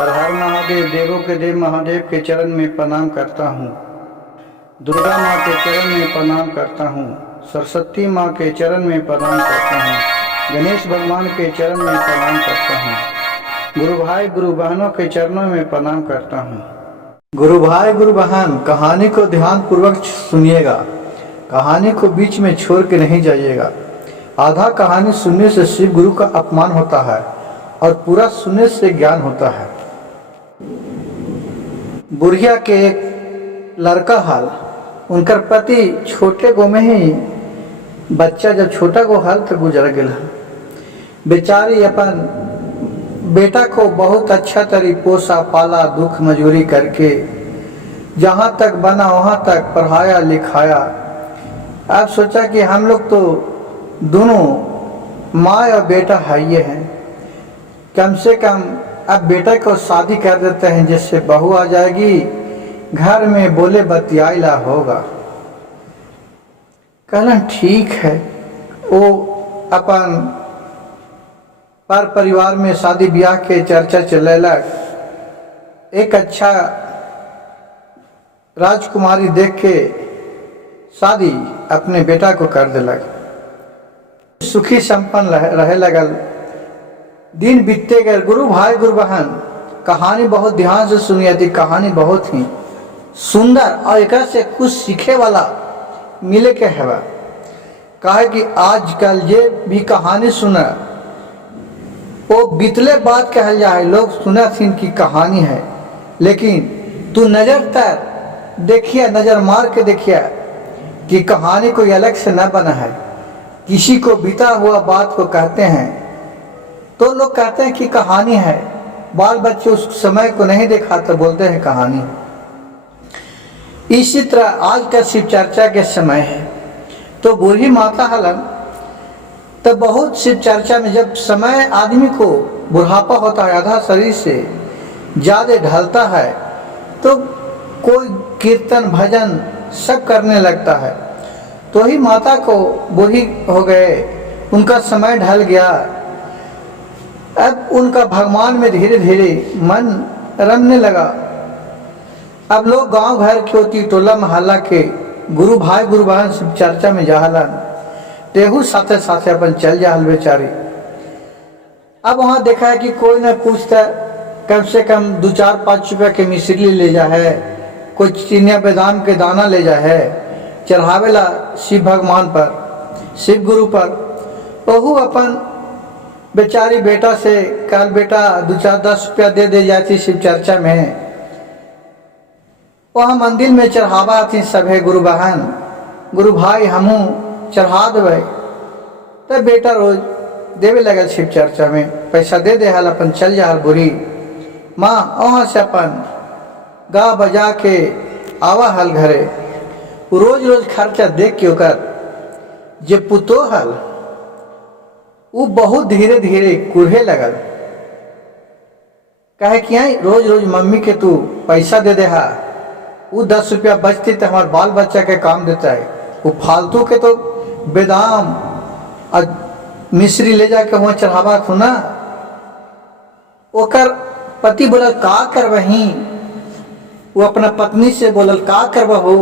हर हर महादेव, देवों के देव महादेव के चरण में प्रणाम करता हूँ। दुर्गा माँ के चरण में प्रणाम करता हूँ। सरस्वती माँ के चरण में प्रणाम करता हूँ। गणेश भगवान के चरण में प्रणाम करता हूँ। गुरु भाई गुरु बहनों के चरणों में प्रणाम करता हूँ। गुरु भाई गुरु बहन, कहानी को ध्यान पूर्वक सुनिएगा। कहानी को बीच में छोड़ के नहीं जाइएगा। आधा कहानी सुनने से शिव गुरु का अपमान होता है और पूरा सुनने से ज्ञान होता है। बुढ़िया के एक लड़का हाल, उनकर पति छोटे गो में ही बच्चा जब छोटा गो हाल तो गुजर गया। बेचारी अपन बेटा को बहुत अच्छा तरी पोसा पाला, दुख मजूरी करके जहाँ तक बना वहाँ तक पढ़ाया लिखाया। अब सोचा कि हम लोग तो दोनों माँ और बेटा हाइये हैं, कम से कम अब बेटा को शादी कर देते हैं, जिससे बहू आ जाएगी, घर में बोले बतियाइला होगा। कहना ठीक है। वो अपन पर परिवार में शादी ब्याह के चर्चा चलेलक। एक अच्छा राजकुमारी देख के शादी अपने बेटा को कर दिलक। सुखी संपन्न रहे लगल। दिन बीतते गए। गुरु भाई गुरु बहन, कहानी बहुत ध्यान से सुनिए थी। कहानी बहुत ही सुंदर और एक से कुछ सीखे वाला मिले के है। कहे कि आजकल ये भी कहानी सुना वो बीतले बात कहल जाए। लोग सुना थी कि कहानी है, लेकिन तू नजर तर देखिए, नजर मार के देखिए कि कहानी कोई अलग से न बना है। किसी को बीता हुआ बात को कहते हैं तो लोग कहते हैं कि कहानी है। बाल बच्चे उस समय को नहीं देखा तो बोलते हैं कहानी। इसी तरह आज का शिव चर्चा के समय है तो बूढ़ी माता हलन तो बहुत शिव चर्चा में जब समय आदमी को बुढ़ापा होता है, आधा शरीर से ज्यादा ढलता है, तो कोई कीर्तन भजन सब करने लगता है। तो ही माता को बूढ़ी हो गए, उनका समय ढल गया। अब उनका भगवान में धीरे धीरे मन रमने लगा। अब लोग गांव घर की होती टोला मोहल्ला के गुरु भाई गुरु बहन शिव चर्चा में जाहलन, तेहू साथे साथे अपन चल जाहल बेचारी। अब वहां देखा है कि कोई ना कुछ तो कम से कम 2-4-5 रुपया के मिश्री ले जा है, कोई चिनिया बादाम के दाना ले जा है, चढ़ावेला शिव भगवान पर, शिव गुरु पर। वहू अपन बेचारी बेटा से कल बेटा 2-4-10 रुपया दे जाती शिव चर्चा में। वहाँ मंदिर में चढ़ावा थी सभे गुरु बहन गुरु भाई, हमू चढ़ा देवे। तब बेटा रोज देवे लगल शिव चर्चा में, पैसा दे हल अपन चल जा हल बुढ़ी माँ। वहाँ से अपन गा बजा के आवा हल घरे। रोज रोज खर्चा देख के ओकर जे पुतो हल वो बहुत धीरे धीरे कुढ़े लगल। कहे कि रोज रोज मम्मी के तू पैसा दे हा, वो 10 रुपया बचती तो हमारे बाल बच्चा के काम देता है। वो फालतू के तो बादाम और मिश्री ले जाके वहाँ चढ़ावा थू ना। ओकर पति बोलल का करवही, वो अपना पत्नी से बोलल का करबहू,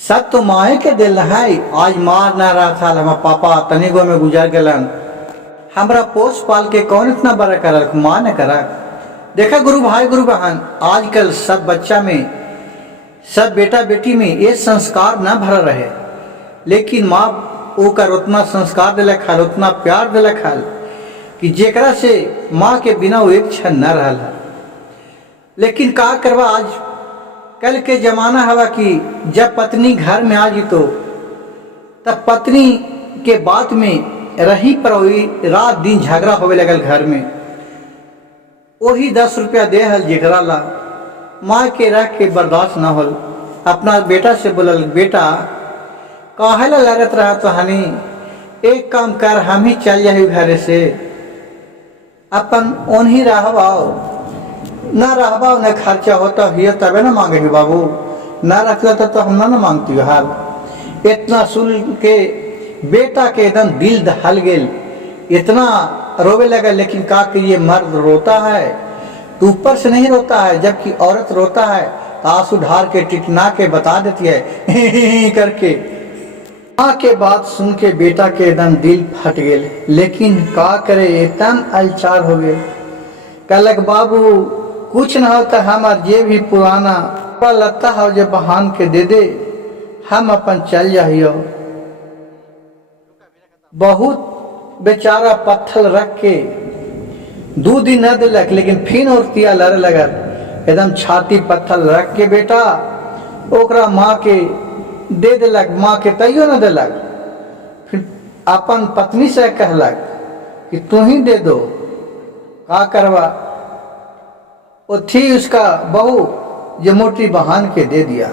सब तो माए के दिल है। आज मार ना रहा था, हमारा पापा तनिगो में गुजर गलन, हमरा पोस पाल के कौन इतना बड़ा करक, माँ ने करक। देखा गुरु भाई गुरु बहन, आजकल सब बच्चा में, सब बेटा बेटी में ये संस्कार ना भरा रहे, लेकिन माँ ओकर उतना संस्कार दिलक हल, उतना प्यार दिलक हल कि जेकरा से माँ के बिना वो एक क्षण न रहल है। लेकिन का करवा, आज कल के जमाना हवा कि जब पत्नी घर में आ जी तो तब पत्नी के बात में रही पर हुई रात दिन झगड़ा होवे लगल घर में। वही 10 रुपया दे हल जेकरा ला माँ के रख के बर्दाश्त न होल। अपना बेटा से बोलल बेटा काहे ला लड़त रहा तो हनी, एक काम कर हम ही चल जाए घरे से, अपन ओनही रहबाओ, न रहबाओ न खर्चा होता हियो तबे न मांगे बाबू, न रखता तो हम न मांगती हाल। इतना सुन के बेटा के एकदम दिल दहल गेल, इतना रोवे लगा, लेकिन कहा कि ये मर्द रोता है तो ऊपर से नहीं रोता है, जबकि औरत रोता है तो आंसू ढार के टिटना के बता देती है करके। माँ के बात सुन के बेटा के एकदम दिल फट गए, लेकिन का करे एकदम अलचार हो गए। कहलक बाबू कुछ न होता, हमार जे भी पुराना लत्ता हो जो बहान के दे दे, हम अपन चल जाइयो। बहुत बेचारा पत्थर रख के दूध ही न दिलक, लेकिन फिर और तिया लड़ लगल, एकदम छाती पत्थर रख के बेटा ओकरा माँ के दे दिलक। माँ के तैयो न दिलक, फिर अपन पत्नी से कहलक कि तू ही दे दो, का करवा। वो थी उसका बहू जो मोटी बहान के दे दिया।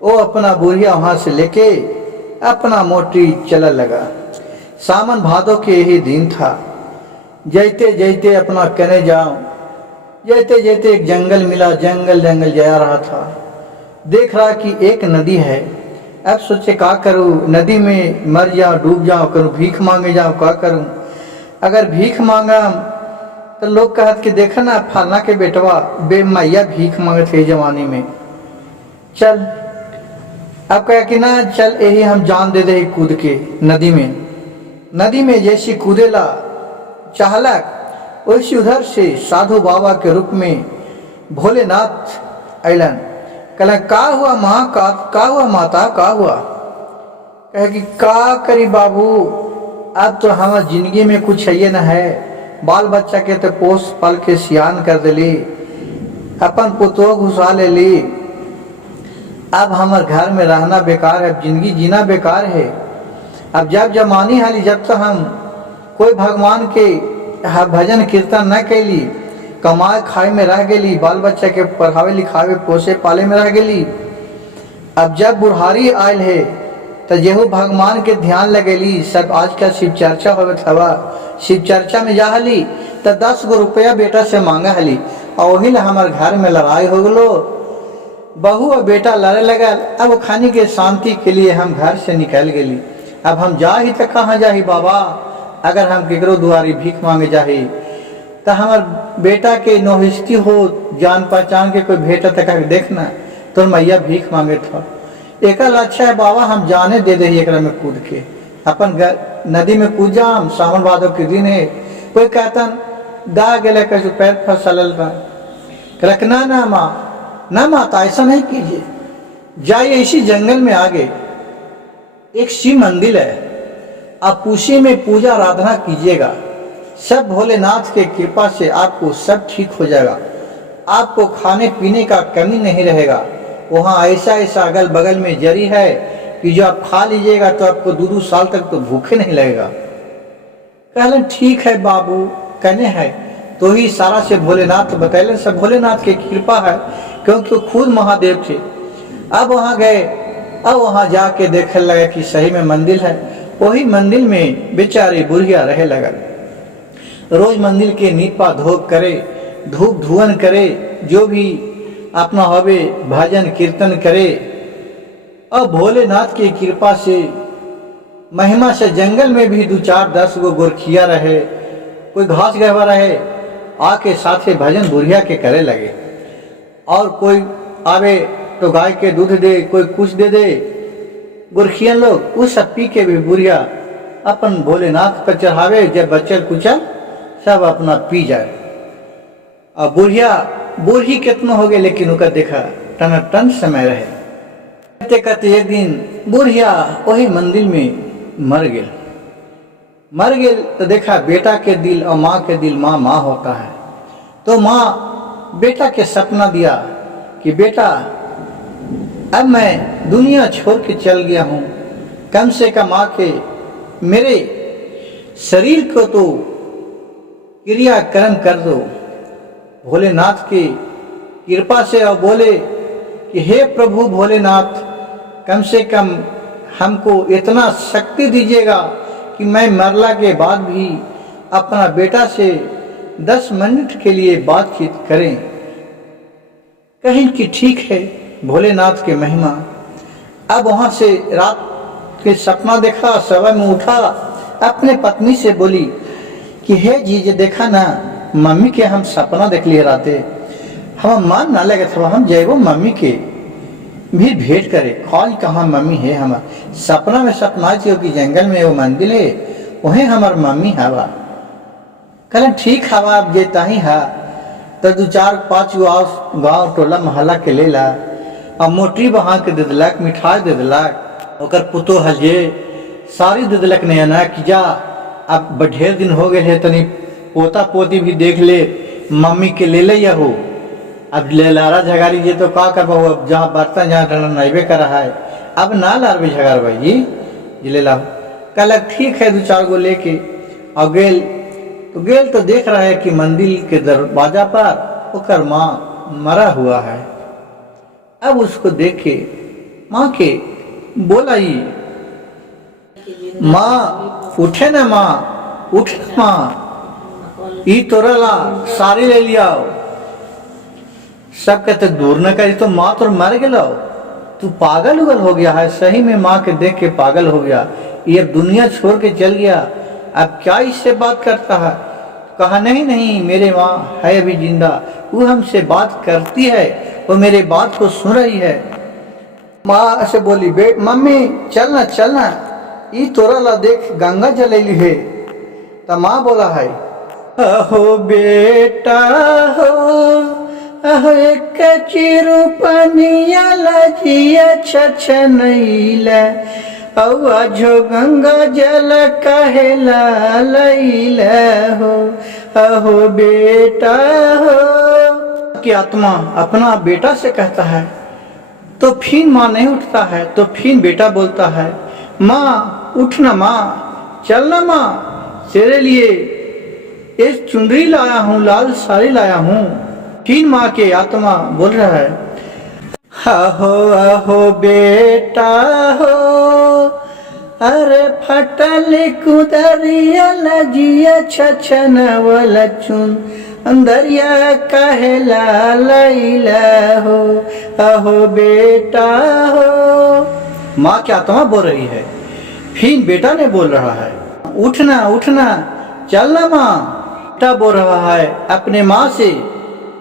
वो अपना बुढ़िया वहां से लेके अपना मोटी चला लगा। सावन भादों के यही दिन था। जैते जैते अपना कहने जाऊं, जैते जैते एक जंगल मिला, जंगल जंगल जा रहा था। देख रहा कि एक नदी है। अब सोचे का करूं, नदी में मर जाऊं, डूब जाऊं, करूं भीख मांगे जाऊं, का करूं। अगर भीख मांगा तो लोग कहत कि देखा ना फलना के बेटवा बेमैया भीख मांगत है जवानी में, चल। अब कह कि ना चल यही हम जान दे दे कूद के नदी में। नदी में जैसी कूदेला चाहलक, वैसी उधर से साधु बाबा के रूप में भोलेनाथ अलन। कहला का हुआ माँ, का हुआ माता, का हुआ। कहे कि का करी बाबू, अब तो हमार जिंदगी में कुछ है न है। बाल बच्चा के तो पोस पल के सियान कर दिली, अपन पुतो घुसा ले ली। अब हमार घर में रहना बेकार है, जिंदगी जीना बेकार है। अब जब जमानी हाली, जब तक हम कोई भगवान के भजन कीर्तन न कैली, कमाए खाए में रह गेली, बाल बच्चा के पढ़ावे लिखावे पोसे पाले में रह गेली। अब जब बुढ़ारी आयल है तो जेहू भगवान के ध्यान लगेली। सब आज का शिव चर्चा होवे हवा, शिव चर्चा में जा हली तो 10 गो रुपया बेटा से मांगा हली, और वही ला हमारे घर में लड़ाई हो गलो। बहू और बेटा लड़े लगल। अब खाने के शांति के लिए हम घर से निकल गेली। अब हम जा ही तो कहाँ जाही बाबा, अगर हम केकरो दुआरी भीख मांगे जाही तो हमार बेटा के नौहिस्ती हो, जान पहचान के कोई भेटा तक देखना तो मैया भीख मांगे था। एक अच्छा है बाबा हम जाने दे दे एक में कूद के अपन नदी में कूद जाम। सावन भादों के दिन है। कोई कहता गा गले कैसे पैर फंसल रखना ना माँ, ना माता ऐसा नहीं कीजिए। जाइए इसी जंगल में आगे एक शिव मंदिर है, आप उसी में पूजा आराधना कीजिएगा। सब भोलेनाथ के कृपा से आपको सब ठीक हो जाएगा। आपको खाने पीने का कमी नहीं रहेगा। वहाँ ऐसा ऐसा अगल बगल में जरी है कि जो आप खा लीजिएगा तो आपको 2-2 साल तक तो भूखे नहीं लगेगा। कहलन ठीक है बाबू, कहने है तो ही सारा से भोलेनाथ बतैले। सब भोलेनाथ की कृपा है, क्योंकि वो खुद महादेव थे। अब वहाँ गए, अब वहाँ जाके देखने लगा कि सही में मंदिर है। वही मंदिर में बेचारी बुढ़िया रहे लगा। रोज मंदिर के नीपा धोप करे, धूप धुवन करे, जो भी अपना हवे भजन कीर्तन करे। अब भोलेनाथ की कृपा से महिमा से जंगल में भी 2-4-10 गो गोरखिया रहे, कोई घास गहवा रहे, आके साथे भजन बुढ़िया के करे लगे। और कोई आवे तो गाय के दूध दे, कोई कुछ दे दे। गोरखिया लोग उस सब पी के भी बुढ़िया अपन भोलेनाथ पर चढ़ावे। जब बचल कुचल सब अपना पी जाए। अब बुढ़िया बूढ़ी कितना हो गए, लेकिन उनका देखा टन समय रहे। कहते कहते एक दिन बुढ़िया वही मंदिर में मर गेल तो देखा बेटा के दिल और माँ के दिल माँ होता है। तो माँ बेटा के सपना दिया कि बेटा अब मैं दुनिया छोड़ के चल गया हूँ, कम से कम आके मेरे शरीर को तो क्रियाक्रम कर दो भोलेनाथ की कृपा से। और बोले कि हे प्रभु भोलेनाथ, कम से कम हमको इतना शक्ति दीजिएगा कि मैं मरला के बाद भी अपना बेटा से 10 मिनट के लिए बातचीत करें। कहीं कि ठीक है, भोलेनाथ की महिमा। अब वहां से रात के सपना देखा, सुबह में उठा, अपने पत्नी से बोली कि हे जी जे देखा ना मम्मी के हम सपना देख लिए रहते, हम मान ना लगे था हम जेबो मम्मी के भी भेंट करे कॉल कहाँ मम्मी है हमार सपना में सपना थी कि जंगल में वो मंदिर है वही हमार मम्मी हवा कल ठीक हवा अब जेता ही हा तो 2-4-5 गाँव टोला मोहल्ला के ले ला अब मोटरी बहा के दे दिलक मिठाई दे दिलक ओकर पुतो हजे सारी दे दिलक नहीं ना कि जा अब ढेर दिन हो गए है तनी पोता पोती भी देख ले मम्मी के ले लिया हो अब ले लारा झगारी ये तो का कर बहु अब जहाँ बर्तन जहाँ डरना नैबे कर रहा है अब ना लारबे झगार भाई जी ले ला कल ठीक है 2-4 गो लेके और गेल तो देख रहा है कि मंदिर के दरवाजा पर ओकर माँ मरा हुआ है। अब उसको देख के माँ के बोला ही माँ उठे ना माँ उठ ना माँ ई तोरा ला सारी ले लिया सब कहते दूर न करी तो माँ तो मर गया तू पागल उगल हो गया है। सही में माँ के देख के पागल हो गया ये अब दुनिया छोड़ के चल गया अब क्या इससे बात करता है। कहा नहीं नहीं मेरे माँ है अभी जिंदा वो हमसे बात करती है वो मेरे बात को सुन रही है। माँ से बोली बे मम्मी चलना चलना ई तोरा ला देख गंगा जलेली है। तो माँ बोला है अहो बेटा हो अहो एक चिरू पनिया लजिया छछनैला औ गंगा जल कहेला लैला हो अहो बेटा हो कि आत्मा अपना बेटा से कहता है तो फिर माँ नहीं उठता है तो फिर बेटा बोलता है माँ उठना माँ चलना माँ तेरे लिए एक चुनरी लाया हूँ लाल साड़ी लाया हूँ। फिर माँ के आत्मा बोल रहा है अहो अहो बेटा हो अरे फटल कुदरिया लजिया छछनवल चुन अंदरिया कहेला लैला हो अहो बेटा हो। माँ की आत्मा बोल रही है। फिर बेटा ने बोल रहा है उठना उठना चलना माँ। बेटा बोल रहा है अपने माँ से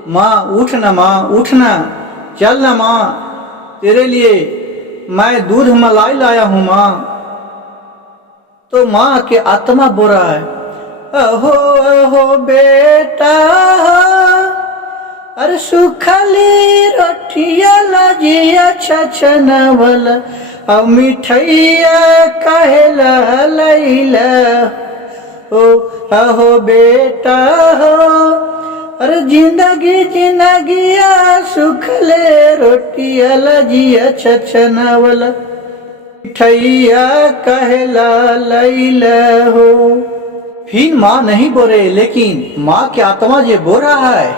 माँ उठना माँ उठना चलना माँ तेरे लिए मैं दूध मलाई लाया हूँ माँ। तो माँ के आत्मा बोल रहा है अहो अहो बेटा अरे सुखली रोटिया लजिया छछनवल और मिठैया कहेला लैला हो अहो बेटा हो अरे जिंदगी जिंदगिया सुखले रोटिया लजिया छछनवल मिठैया कहेला लैला हो। फिर माँ नहीं बोले लेकिन माँ की आत्मा जो बोल रहा है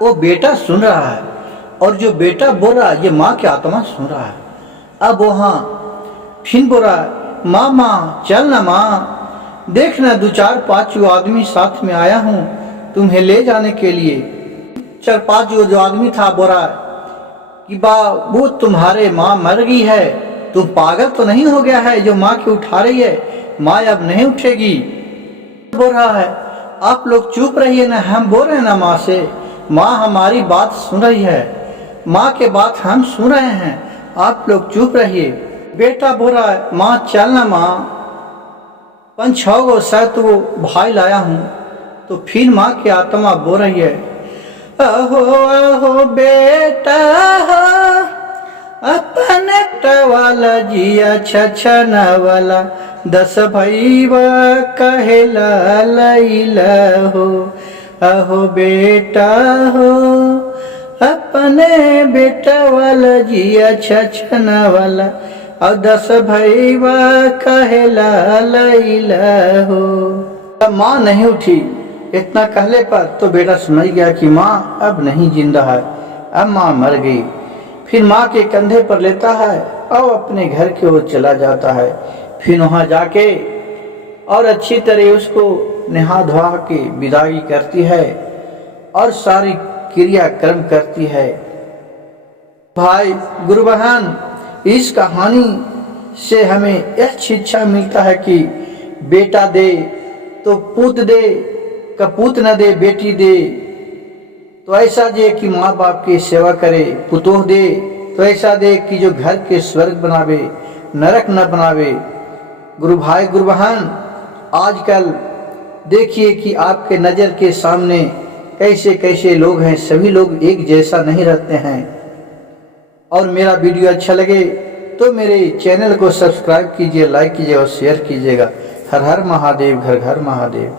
वो बेटा सुन रहा है और जो बेटा बोल रहा है ये माँ की आत्मा सुन रहा है। अब वहाँ फिर बोल रहा है माँ माँ चलना माँ देखना 2-4-5 आदमी साथ में आया हूँ तुम्हें ले जाने के लिए। 4-5 जो आदमी था बोल रहा कि बाबू तुम्हारे माँ मर गई है तुम पागल तो नहीं हो गया है जो माँ की उठा रही है माँ अब नहीं उठेगी। बोल रहा है आप लोग चुप रहिए ना हम बोल रहे हैं ना माँ से माँ हमारी बात सुन रही है माँ के बात हम सुन रहे हैं आप लोग चुप रहिए। बेटा बोल रहा है माँ चलना माँ 5-6 गो 7 गो भाई लाया हूँ। तो फिर माँ की आत्मा बोल रही है अहो अहो बेटा अपन वाला जिया छछना वाला 10 भैया कहेला लैला हो अहो बेटा हो अपने बेटा वाला जिया छछना वाला और 10 भैया कहेला लैला हो। तब माँ नहीं उठी इतना कहले पर तो बेटा समझ गया कि माँ अब नहीं जिंदा है अब माँ मर गई। फिर माँ के कंधे पर लेता है और अपने घर की ओर चला जाता है। फिर वहाँ जाके और अच्छी तरह उसको नहा धोआ के विदाई करती है और सारी क्रियाक्रम करती है। भाई गुरु बहन इस कहानी से हमें यह शिक्षा मिलता है कि बेटा दे तो पुत्र दे कपूत न दे बेटी दे तो ऐसा दे कि माँ बाप की सेवा करे, पुतोह दे तो ऐसा दे कि जो घर के स्वर्ग बनावे, नरक न बनावे। गुरु भाई गुरु बहन, आजकल देखिए कि आपके नज़र के सामने कैसे कैसे लोग हैं, सभी लोग एक जैसा नहीं रहते हैं। और मेरा वीडियो अच्छा लगे तो मेरे चैनल को सब्सक्राइब कीजिए, लाइक कीजिए और शेयर कीजिएगा। हर हर महादेव, घर घर महादेव।